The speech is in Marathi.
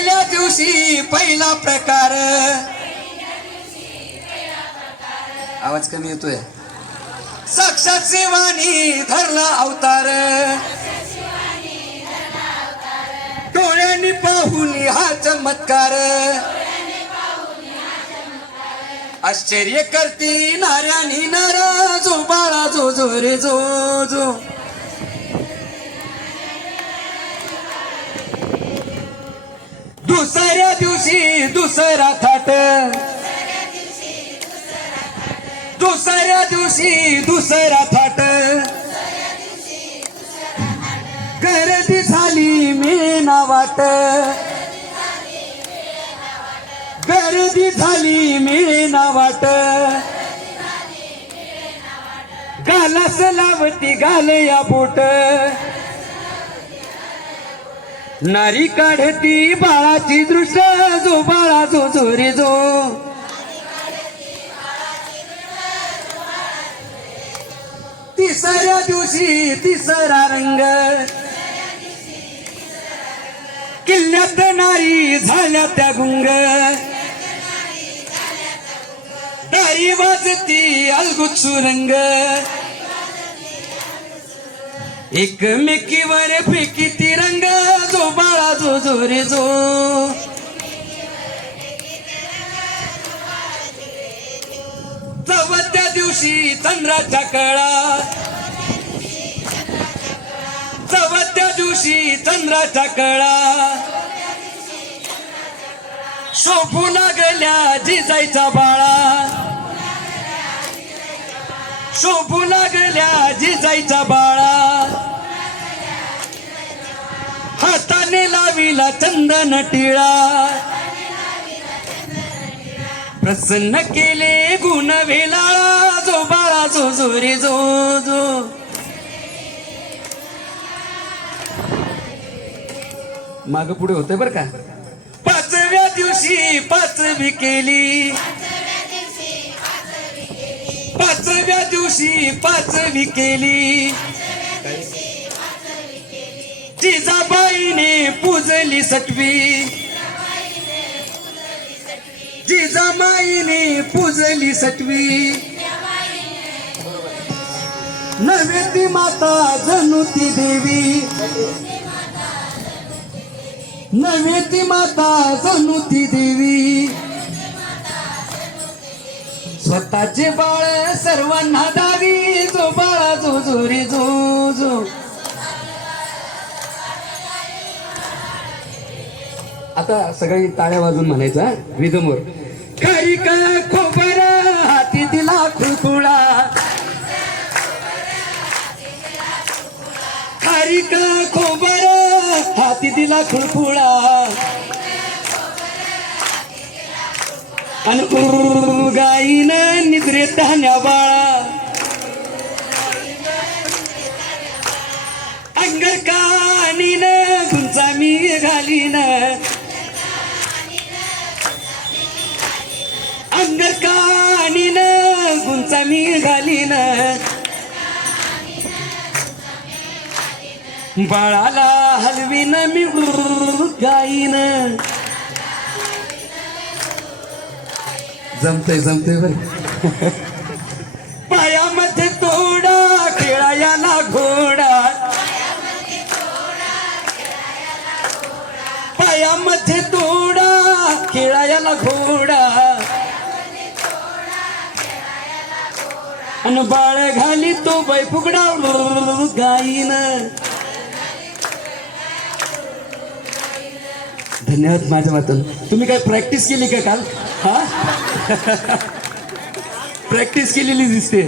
पहिल्या दिवशी पहिला प्रकार. आवाज कमी येतोय. साक्षात शिवानी धरला अवतार. डोळ्यांनी पाहून हा चमत्कार. आश्चर्य करती नाऱ्यानी नारा जो बाळा जो जो रे जो जो. दिवशी दुसरा थाट. दुसऱ्या दिवशी दुसरा थाट. गर्दी झाली मेना वाट. गर्दी झाली मेना वाट. गालास लावती गाल या बोट. नारी काढती बाळाची दृष्ट जो बाळा जो चोरी जो तिसऱ्या दिवशी तिसरा रंग. किल्ल्यात नारी झाल्या त्या गुंग. दारी वाजती अलगुत सुरंग. एकमेकीवर फेकी तिरंग जो बाळा जो जो रे जो. चौथ्या दिवशी चंद्राच्या कळा. चौथ्या दिवशी चंद्राच्या कळा. शोभू लागल्या जिजाईचा बाळा. शोभू लागल्या जिजाईचा बाळा. लाविला चंदन टिळा. प्रसन्न केले गुण वेलाळा जो बाळा जो जो रे जो जो. माग पुढे होते बर का? पाचव्या दिवशी पाचवी केली. पाचव्या दिवशी पाचवी केली. जिजाबा पूजली सटवी. जिजामाईने पूजली सटवी. नव्हे ती माता जणू ती देवी. नव्हे ती माता जणू ती देवी. स्वतःचे बाळ सर्वांना दावी आता सगळ्यांनी टाळ्या वाजून म्हणायचा हा? रिदमवर खरी खोबर हाती दिला खुळखुळा खरी खोबर हाती दिला खुळखुळा आणि उर्र गाईनं निद्रेत बाळा. अंगर कानीन कानीन गुंचा मी घालीन. बाळाला हलवीन मी गाईन. जमतय जमतय बर. पायामध्ये तोडा खेळायला घोडा. पायामध्ये तोडा खेळायला घोडा. आणि बाळ घाली तो बैफुगडा गाईन. धन्यवाद माझ्या मातून. तुम्ही काय प्रॅक्टिस केली का काल? हा? प्रॅक्टिस केलेली दिसते.